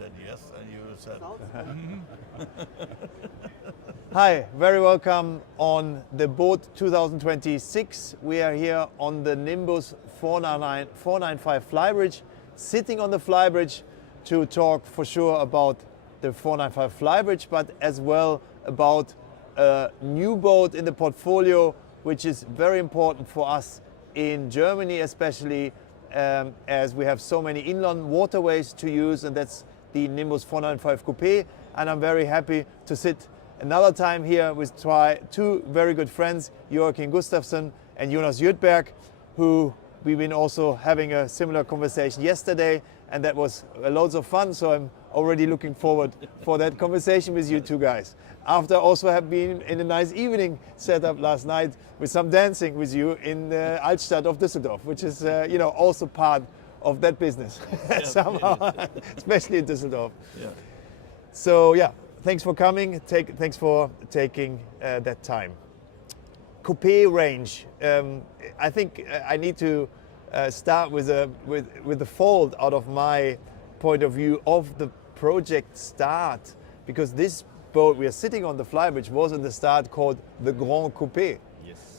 said yes, and you said. Hi, very welcome on the boat 2026. We are here on the Nimbus 495 flybridge, sitting on the flybridge to talk for sure about the 495 flybridge, but as well about a new boat in the portfolio, which is very important for us in Germany, especially as we have so many inland waterways to use, and that's the Nimbus 495 Coupé. And I'm very happy to sit another time here with two very good friends, Joacim Gustavsson and Jonas Jüttberg, who we've been also having a similar conversation yesterday, and that was loads of fun. So I'm already looking forward for that conversation with you two guys. After also have been in a nice evening set up last night with some dancing with you in the Altstadt of Düsseldorf, which is also part of that business somehow, especially in Düsseldorf. Yeah. So yeah, thanks for coming. Thanks for taking that time. Coupé range. I think I need to start with the fault out of my point of view of the project start, because this boat we are sitting on, the flybridge, was in the start called the Grand Coupé. Yes.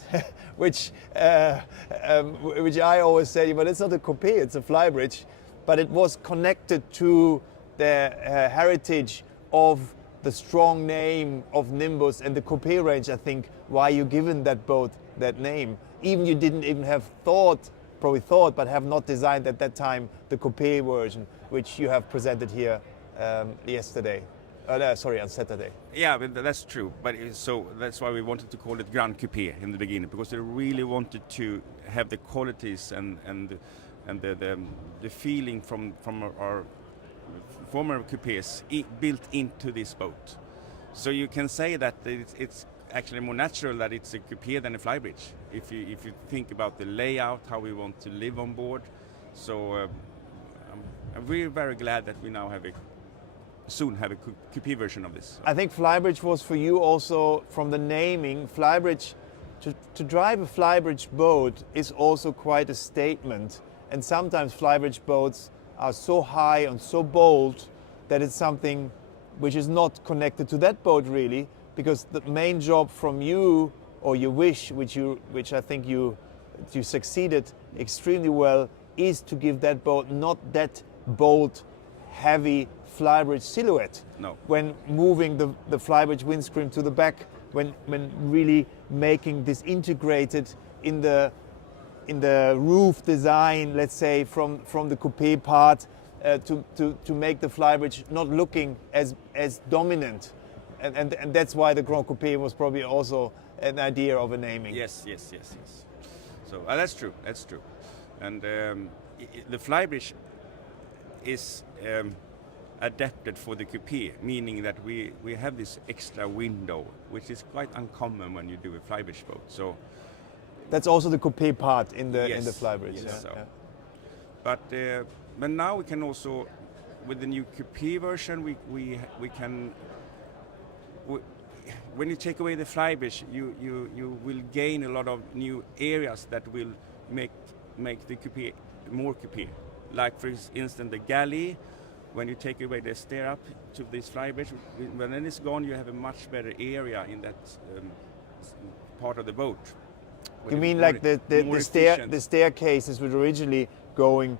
which I always say, but it's not a coupé, it's a flybridge. But it was connected to the heritage of the strong name of Nimbus and the coupé range. I think why you given that boat that name. Even you didn't even have probably thought, but have not designed at that time the coupé version, which you have presented here yesterday. On Saturday. Yeah, but that's true. But so that's why we wanted to call it Grand Coupé in the beginning, because we really wanted to have the qualities and the feeling from our former coupés built into this boat. So you can say that it's actually more natural that it's a coupé than a flybridge. If you think about the layout, how we want to live on board. So I'm really very glad that we now soon have a coupé version of this. I think flybridge was for you also from the naming. Flybridge, to drive a flybridge boat is also quite a statement. And sometimes flybridge boats are so high and so bold that it's something which is not connected to that boat really, because the main job from you, or your wish, which I think you succeeded extremely well, is to give that boat not that bold, heavy flybridge silhouette. No. When moving the flybridge windscreen to the back, when really making this integrated in the roof design, let's say from the coupé part, to make the flybridge not looking as dominant, and that's why the Grand Coupé was probably also an idea of a naming. Yes. So that's true. And the flybridge is adapted for the coupé, meaning that we have this extra window, which is quite uncommon when you do a flybridge boat. So that's also the coupé part in the flybridge. Yes, so. But now we can also, with the new coupé version, we can. When you take away the flybridge, you will gain a lot of new areas that will make the coupé more coupé. Like for instance the galley. When you take away the stair up to this flybridge, when it's gone, you have a much better area in that part of the boat. You mean like the staircases were originally going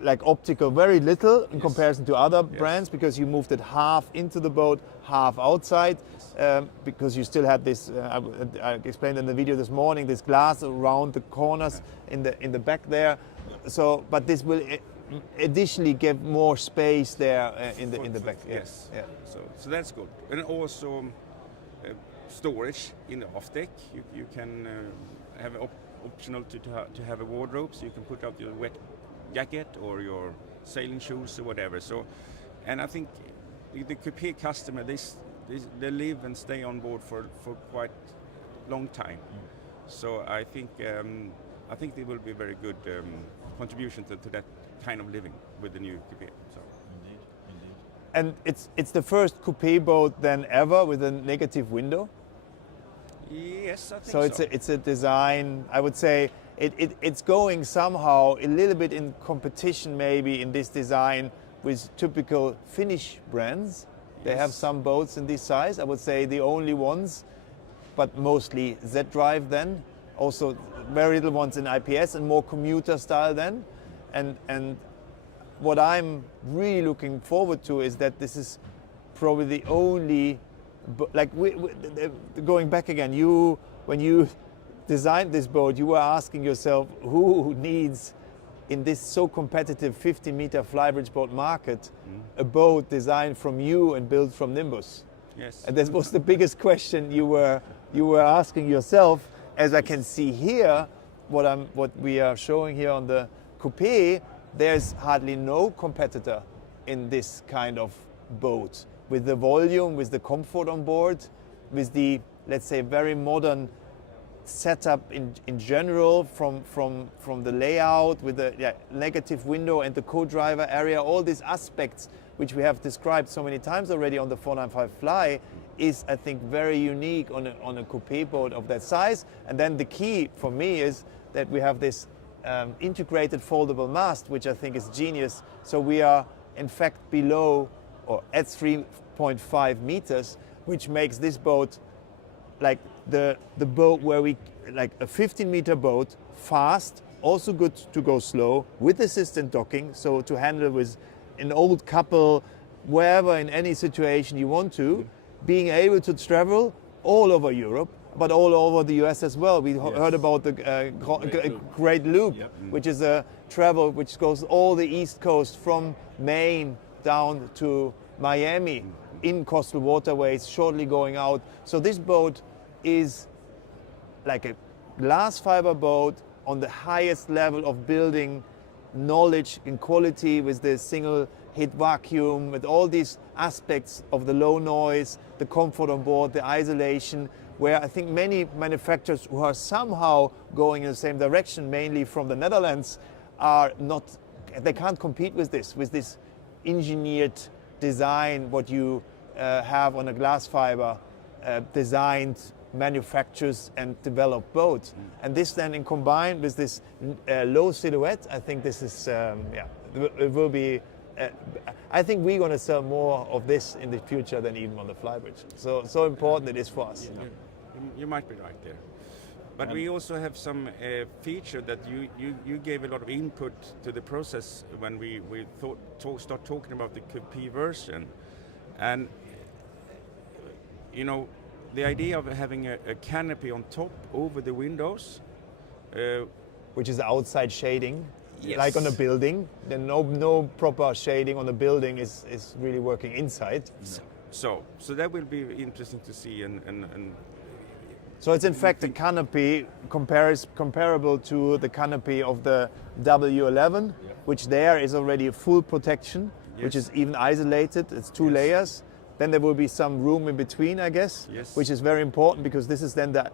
like optical, very little in comparison to other brands, because you moved it half into the boat, half outside, because you still had this. I explained in the video this morning, this glass around the corners in the back there. So, but this will additionally give more space there in the back. Yes. Yeah. So that's good, and also storage in the off deck. You can have optional to have a wardrobe, so you can put out your wet jacket or your sailing shoes or whatever. So, and I think the coupé customer they live and stay on board for quite long time. So I think it will be a very good contribution to that kind of living with the new coupé. So. Indeed. And it's the first coupé boat then ever with a negative window? Yes, I think so. It's a design, I would say, it's going somehow a little bit in competition maybe in this design with typical Finnish brands. They have Yes. some boats in this size. I would say the only ones, but mostly Z-Drive then. Also very little ones in IPS and more commuter style then. And what I'm really looking forward to is that this is probably the only, going back again, when you designed this boat, you were asking yourself, who needs in this so competitive 50-meter flybridge boat market a boat designed from you and built from Nimbus? Yes. And that was the biggest question you were asking yourself. As I can see here, what we are showing here on the Coupé, there's hardly no competitor in this kind of boat, with the volume, with the comfort on board, with the, let's say, very modern setup in general, from the layout, with the negative window and the co-driver area. All these aspects which we have described so many times already on the 495 Fly is, I think, very unique on a Coupé boat of that size. And then the key for me is that we have this integrated foldable mast, which I think is genius. So we are in fact below or at 3.5 meters, which makes this boat like the boat where we, like a 15-meter boat, fast, also good to go slow, with assistant docking, so to handle with an old couple, wherever in any situation you want to, being able to travel all over Europe, but all over the US as well. We heard about the Great Loop, which is a travel which goes all the East Coast from Maine down to Miami in coastal waterways, shortly going out. So this boat is like a glass fiber boat on the highest level of building knowledge and quality, with the single hit vacuum, with all these aspects of the low noise, the comfort on board, the isolation, where I think many manufacturers who are somehow going in the same direction, mainly from the Netherlands, are not, they can't compete with this engineered design, what you have on a glass fiber designed, manufactures and developed boat. And this then in combined with this low silhouette, I think this is, it will be, I think we're going to sell more of this in the future than even on the flybridge. So important it is for us. You might be right there. But we also have some feature that you gave a lot of input to the process when we start talking about the Coupé version. And, you know, the idea of having a canopy on top over the windows. Which is outside shading, yes. like on a building. Then no proper shading on the building is really working inside. So that will be interesting to see. And so it's in fact a canopy comparable to the canopy of the W11, which there is already a full protection, which is even isolated. It's two layers. Then there will be some room in between, I guess, which is very important, because this is then the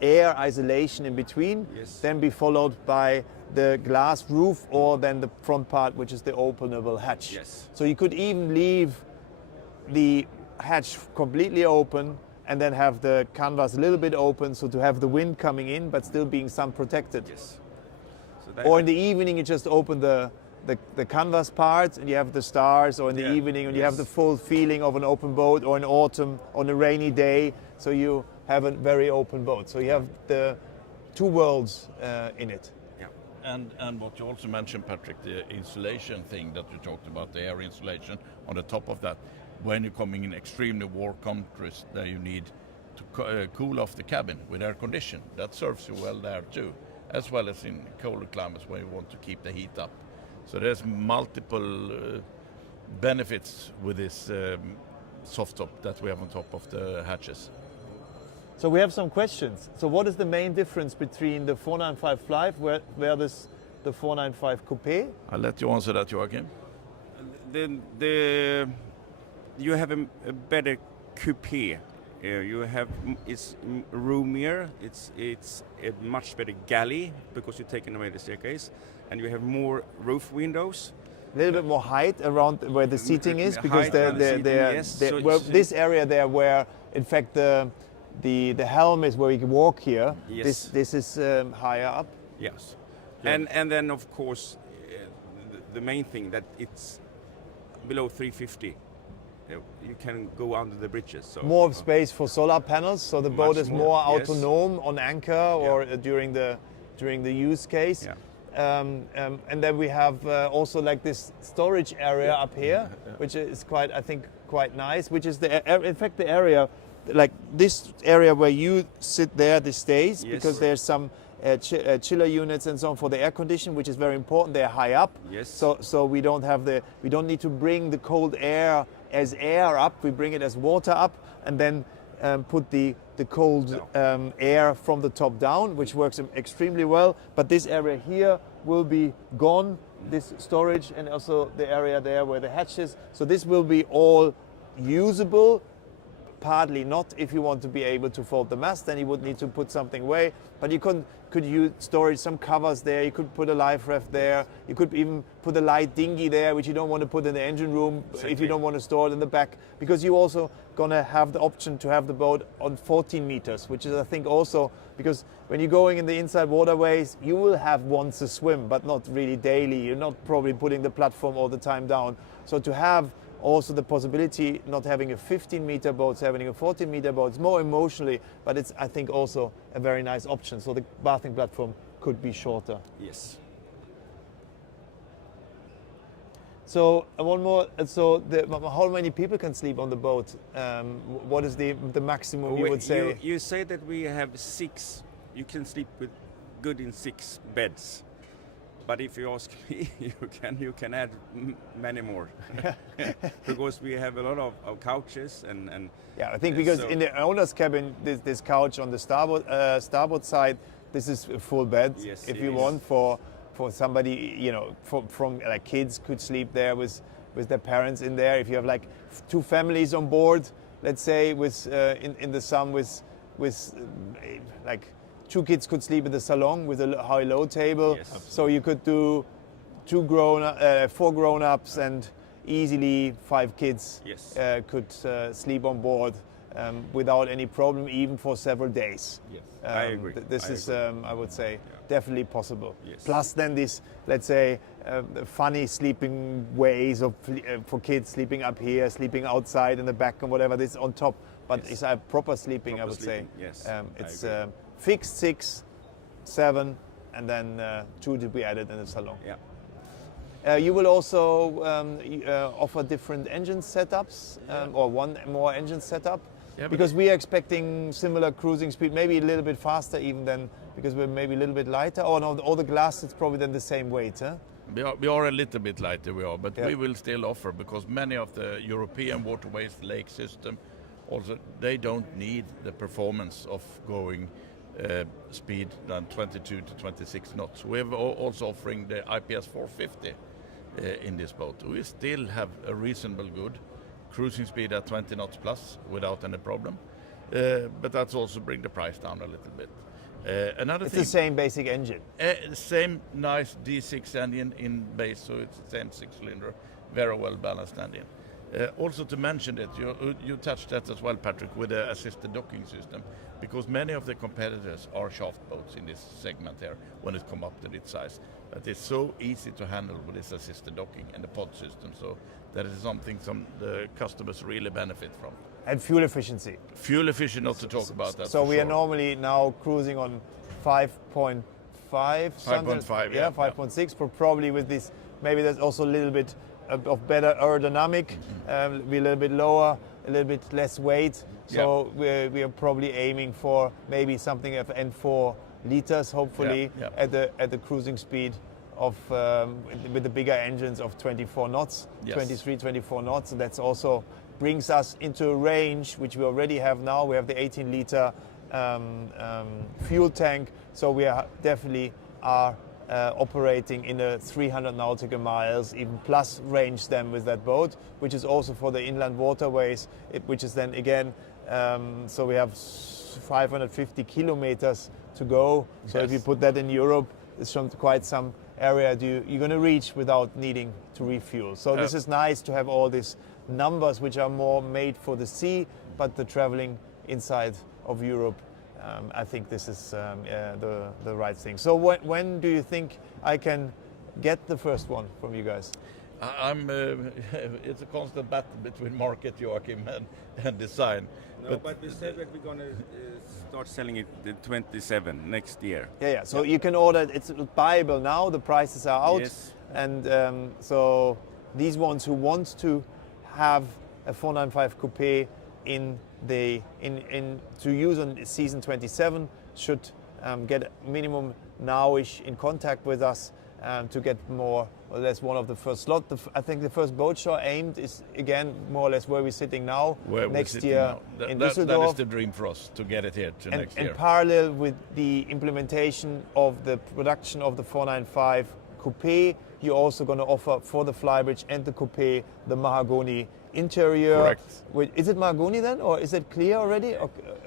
air isolation in between, then be followed by the glass roof, or then the front part, which is the openable hatch. So you could even leave the hatch completely open and then have the canvas a little bit open, so to have the wind coming in but still being sun protected. So or in the evening you just open the canvas part and you have the stars, or in the evening and you have the full feeling of an open boat, or in autumn on a rainy day, so you have a very open boat. So you have the two worlds in it. And what you also mentioned, Patrick, the insulation thing that you talked about, the air insulation on the top of that. When you're coming in extremely warm countries, that you need to cool off the cabin with air condition. That serves you well there too, as well as in colder climates where you want to keep the heat up. So there's multiple benefits with this soft top that we have on top of the hatches. So we have some questions. So what is the main difference between the 495 Fly versus the 495 Coupé? I'll let you answer that, Joacim. You have a better Coupé. It's roomier. It's a much better galley, because you're taking away the staircase, and you have more roof windows. A little bit more height around where the seating is, because this area there where in fact the helm is, where you can walk here. This is higher up. And then of course the main thing that it's below 350, you can go under the bridges. So More space for solar panels, so the boat Much is more, more yes. autonomous on anchor or during the use case. Yeah. And then we have also like this storage area up here, which is quite, I think, quite nice. Which is in fact the area, like this area where you sit there, this stays Yes. because there's some chiller units and so on for the air condition, which is very important. They're high up, Yes. so we don't need to bring the cold air as air up. We bring it as water up, and then put the cold air from the top down, which works extremely well. But this area here will be gone, this storage, and also the area there where the hatch is. So this will be all usable, partly not. If you want to be able to fold the mast, then you would need to put something away. But you could use storage, some covers there. You could put a life raft there. You could even put a light dinghy there, which you don't want to put in the engine room if you don't want to store it in the back, because you also gonna have the option to have the boat on 14 meters, which is, I think, also because when you're going in the inside waterways, you will have once a swim, but not really daily. You're not probably putting the platform all the time down. So to have also the possibility, not having a 15-meter boat, having a 14-meter boat, it's more emotionally, but it's, I think, also a very nice option. So the bathing platform could be shorter. Yes. So one more. So how many people can sleep on the boat? What is the maximum you would say? You say that we have 6. You can sleep with good in 6 beds. But if you ask me, you can add many more, because we have a lot of couches and yeah, I think because in the owner's cabin, this couch on the starboard side, this is a full bed. Yes, if you want for somebody, you know, from like kids could sleep there with their parents in there. If you have like 2 families on board, let's say with in the sum with like 2 kids could sleep in the salon with a high-low table. Yes. So you could do 4 grown-ups and easily 5 kids Yes. could sleep on board without any problem, even for several days. Yes. I agree. This is, I would say, definitely possible. Yes. Plus then this, let's say, funny sleeping ways of for kids sleeping up here, sleeping outside in the back and whatever, this on top. But Yes. it's proper sleeping, Proper I would sleeping, say. yes, It's I agree. fixed 6, 7, and then 2 to be added in the salon. Yeah. You will also offer different engine setups, or one more engine setup, Yeah, because we are expecting similar cruising speed, maybe a little bit faster even then, because we're maybe a little bit lighter. Oh no, all the glass, it's probably then the same weight, huh? We are a little bit lighter, but Yeah. we will still offer, because many of the European waterways lake system, also they don't need the performance of going speed than 22 to 26 knots. We're also offering the IPS 450 in this boat. We still have a reasonable good cruising speed at 20 knots plus without any problem, but that's also bring the price down a little bit. Another It's thing, the same basic engine. same nice D6 engine in base, so it's the same 6-cylinder, very well balanced engine. Also to mention that you touched that as well, Patrick, with the assisted docking system, because many of the competitors are shaft boats in this segment here when it comes up to this size. But it's so easy to handle with this assisted docking and the pod system, so that is something the customers really benefit from. And fuel efficiency. Fuel efficient, not to talk about that. So for we sure. are normally now cruising on 5.5. 5.5, yeah. 5.6, but probably with this, maybe there's also a little bit of better aerodynamic, be a little bit lower, a little bit less weight. So we are probably aiming for maybe something of N4 liters, hopefully, at the cruising speed of with the bigger engines of 24 knots, 23, 24 knots. And that's also brings us into a range which we already have now. We have the 18-liter fuel tank, so we are definitely operating in a 300 nautical miles, even plus range then with that boat, which is also for the inland waterways, which is then again, so we have 550 kilometers to go. So if you put that in Europe, it's quite some area you're going to reach without needing to refuel. So this is nice to have all these numbers which are more made for the sea, but the traveling inside of Europe. I think this is the right thing. So when do you think I can get the first one from you guys? I'm. It's a constant battle between market, Joachim, and design. No, but we said that we're going to start selling it in 27 next year. Yeah. So you can order it. It's buyable now. The prices are out. Yes. And so these ones who want to have a 495 Coupé in to use on season 27 should get minimum nowish in contact with us to get more or less one of the first slot. I think the first boat show aimed is again more or less where we're sitting now. Next year in Düsseldorf. That is the dream for us to get it here to next year. And parallel with the implementation of the production of the 495 Coupé, you're also going to offer for the flybridge and the Coupé the mahogany interior. Correct. Is it mahogany then, or is it clear already,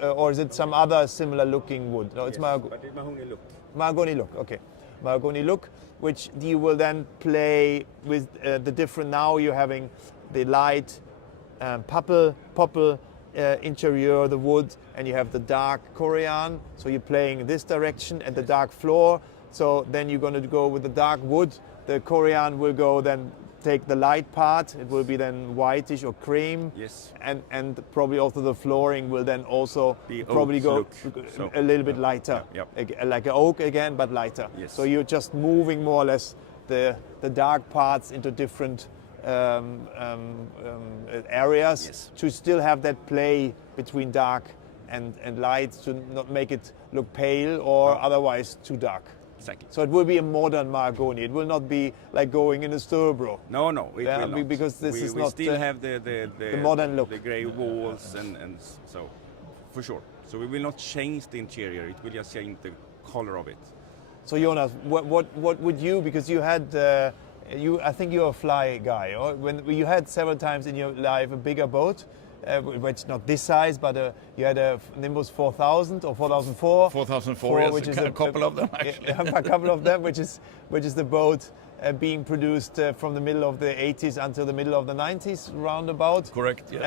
or is it some other similar looking wood? No, it's but it's mahogany look. Mahogany look, okay. Mahogany look, which you will then play with the different. Now you're having the light popple interior, the wood, and you have the dark Korean. So you're playing in this direction and the dark floor. So then you're going to go with the dark wood. The Korean will go then take the light part. It will be then whitish or cream. Yes. And probably also the flooring will then also be probably go look. a little bit lighter. Like an oak again, but lighter. Yes. So you're just moving more or less the dark parts into different areas to still have that play between dark and light to not make it look pale or otherwise too dark. Exactly. So it will be a modern mahogany. It will not be like going in a Sturbro. No, it will not. Because this is not. We still have the modern look, the grey walls, and so for sure. So we will not change the interior. It will just change the color of it. So Jonas, what would you? Because you had I think you're a fly guy. Or when you had several times in your life a bigger boat. Which not this size, but you had a Nimbus 4000 or 4004. 4004, yes, which is a couple of them actually. A couple of them, which is the boat being produced from the middle of the 80s until the middle of the 90s, roundabout. Correct. Yes.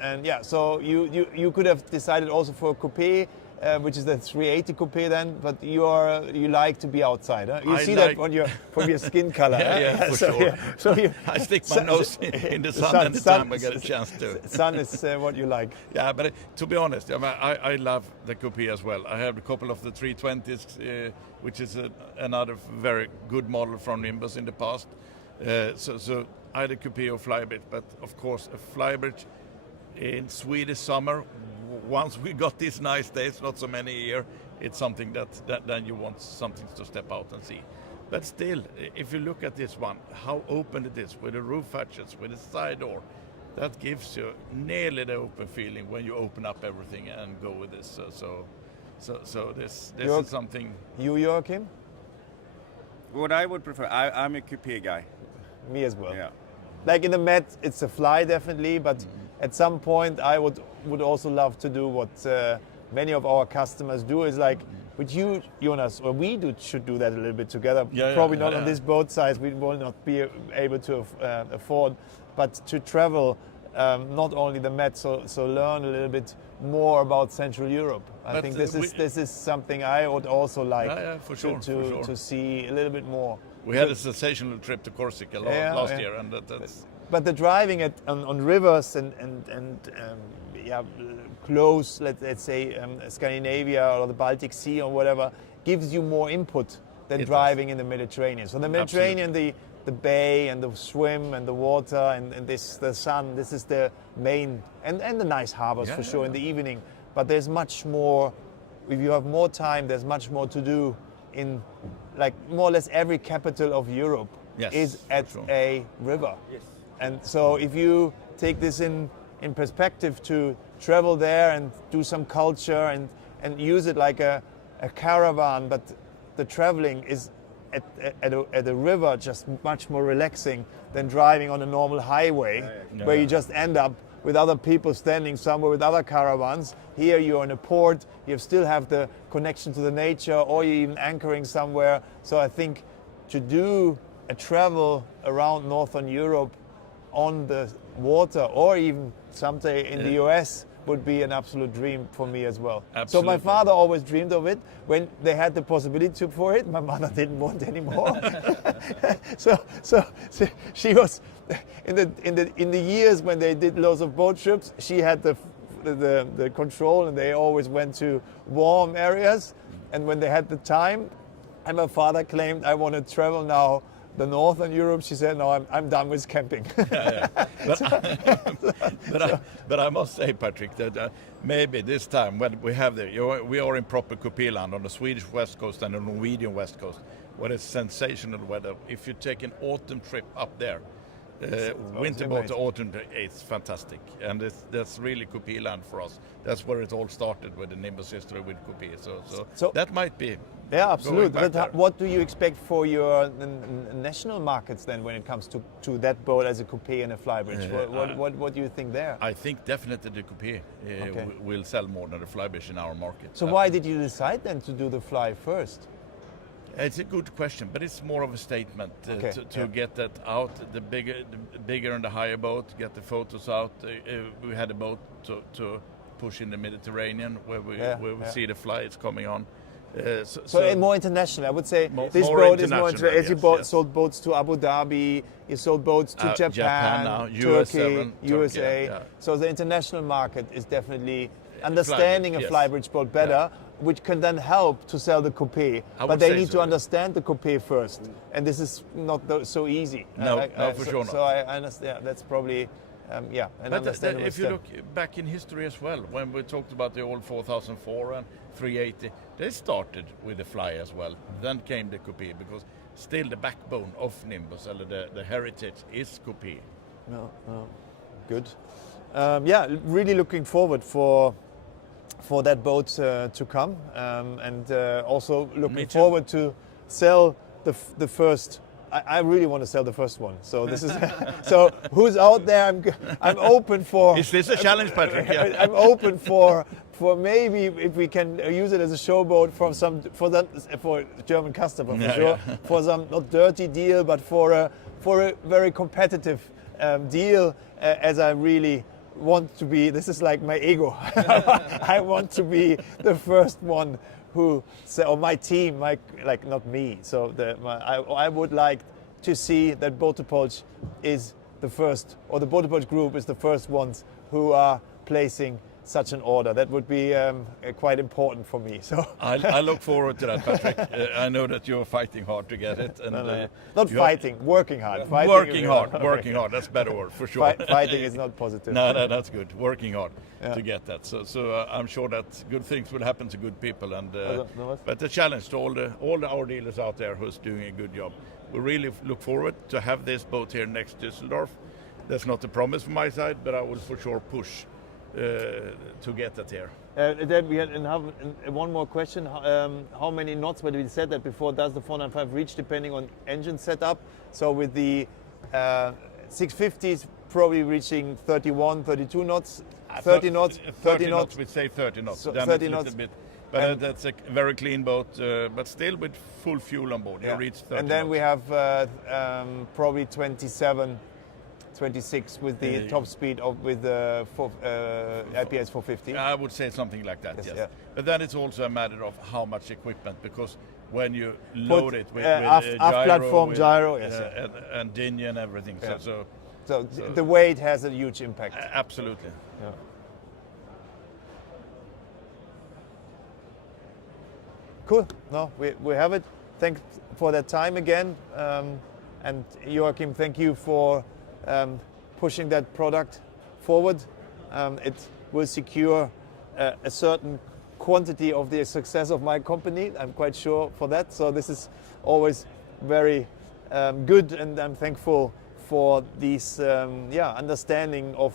And yeah, so you could have decided also for a Coupé. Which is the 380 Coupé then, but you like to be outside. Huh? You see that from your skin color. For sure. Yeah. So I stick my nose in the sun anytime I get a chance to. Sun is what you like. Yeah, but to be honest, I love the Coupé as well. I have a couple of the 320s, which is another very good model from Nimbus in the past. So either Coupé or flybridge, but of course a flybridge in Swedish summer. Once we got these nice days, not so many a year, it's something that then you want something to step out and see. But still, if you look at this one, how open it is with the roof hatches, with the side door, that gives you nearly the open feeling when you open up everything and go with this. So this is something. You, Joachim? What I would prefer, I'm a Coupé guy. Me as well. Yeah. Like in the Met, it's a fly definitely, but at some point I would also love to do what many of our customers do is like, would you, Jonas, or should do that a little bit together. Probably not on this boat size, we will not be able to afford, but to travel not only the Met, so learn a little bit more about Central Europe. I think this is something I would also like to see a little bit more. We had a sensational trip to Corsica last year, and that's. But the driving on rivers and close, let's say Scandinavia or the Baltic Sea or whatever, gives you more input than driving in the Mediterranean. So the Mediterranean, the bay and the swim and the water and the sun, this is the main, and the nice harbors for sure in the evening. But there's much more, if you have more time, there's much more to do in like more or less every capital of Europe is at a river. Yes. And so if you take this in perspective to travel there and do some culture and use it like a caravan, but the traveling is at a river just much more relaxing than driving on a normal highway where you just end up with other people standing somewhere with other caravans. Here you're in a port, you still have the connection to the nature, or you're even anchoring somewhere. So I think to do a travel around Northern Europe on the water, or even someday in the US, would be an absolute dream for me as well. Absolutely. So my father always dreamed of it. When they had the possibility for it, my mother didn't want anymore. so she was in the years when they did lots of boat trips. She had the control, and they always went to warm areas. And when they had the time, and my father claimed, I want to travel now the northern Europe, she said, no, I'm done with camping. Yeah. But I must say, Patrick, that maybe this time when we have we are in proper Coupé land on the Swedish west coast and the Norwegian west coast, where it's sensational weather. If you take an autumn trip up there, winter boat to autumn, it's fantastic, and that's really Coupé land for us. That's where it all started with the Nimbus history with Coupé. So that might be. Yeah, absolutely. But what do you expect for your national markets then when it comes to that boat as a Coupé and a flybridge? What do you think there? I think definitely the Coupé will sell more than the flybridge in our market. So why did you decide then to do the fly first? It's a good question, but it's more of a statement to get that out. The bigger and the higher boat, get the photos out. We had a boat to push in the Mediterranean where we see the flights coming on. So more international, I would say. This more boat is more international. As you sold boats to Abu Dhabi, you sold boats to Japan now, Turkey, USA. Yeah. So the international market is definitely understanding a flybridge boat better, which can then help to sell the Coupé. But they need to understand the Coupé first, and this is not so easy. No, for sure not. So I understand. That's probably. But if you look back in history as well, when we talked about the old 4004 and 380, they started with the fly as well. Then came the Coupé, because still the backbone of Nimbus, the heritage, is Coupé. No, good. Really looking forward for that boat to come, and also looking forward to sell the first. I really want to sell the first one. So this is so who's out there? I'm open for. Is this a challenge, Patrick? Yeah. I'm open for maybe if we can use it as a showboat for German customer for sure. Yeah. For some not dirty deal, but for a very competitive deal. As I really want to be. This is like my ego. I want to be the first one. Or my team, not me. So I would like to see that Boatepolch is the first, or the Boatepolch group is the first ones who are placing such an order. That would be quite important for me. So I look forward to that, Patrick. I know that you're fighting hard to get it. And, not fighting, working hard. Working hard. That's a better word for sure. Fighting is not positive. No, that's good. Working hard to get that. So I'm sure that good things will happen to good people. And but the challenge to all our dealers out there who's doing a good job. We really look forward to have this boat here next to Düsseldorf. That's not a promise from my side, but I will for sure push to get that here. Then we have one more question. How many knots, but we said that before, does the 495 reach depending on engine setup? So with the 650s probably reaching 31, 32 knots, 30 knots, 30 knots. We'd say 30 knots. So then 30 it's knots. A bit, but that's a very clean boat, but still with full fuel on board. You reach 30 and then knots. we have probably 27, 26 with the top speed with the IPS 450. I would say something like that, yes. Yeah. But then it's also a matter of how much equipment, because when you load it with aft gyro, platform gyro, and dinghy and everything, so the weight has a huge impact. Absolutely. Yeah. Cool. No, we have it. Thanks for that time again, and Joacim, thank you for pushing that product forward. It will secure a certain quantity of the success of my company. I'm quite sure for that. So this is always very good, and I'm thankful for this understanding of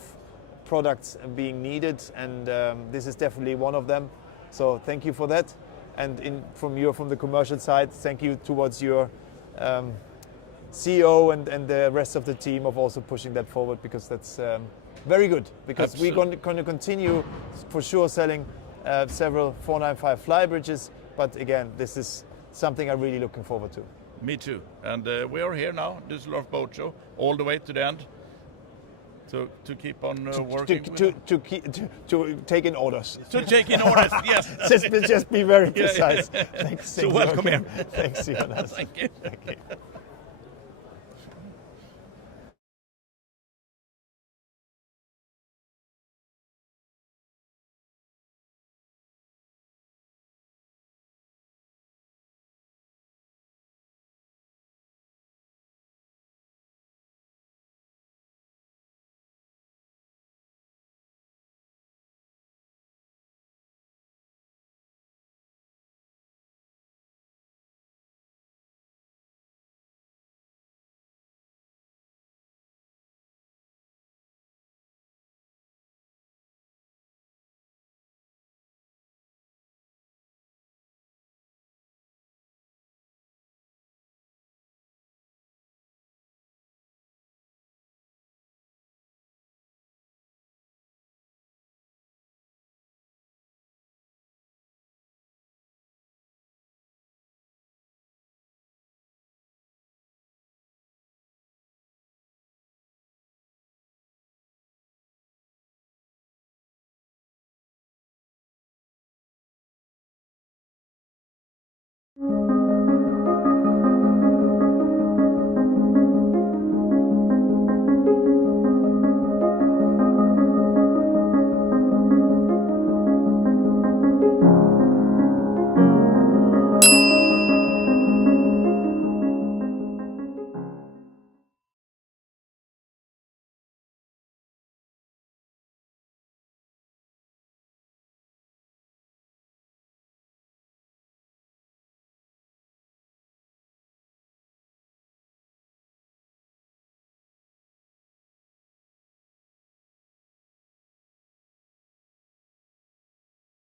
products being needed, and this is definitely one of them. So thank you for that. And from the commercial side, thank you towards your CEO and the rest of the team of also pushing that forward, because that's very good. Because we're going to continue for sure selling several 495 flybridges. But again, this is something I'm really looking forward to. Me too. And we are here now, Düsseldorf Boat Show, all the way to the end. To keep on working. To take in orders. To take in orders, yes. just be very precise. Thanks. So welcome here. Thanks, Jonas. Thank you. Thank you.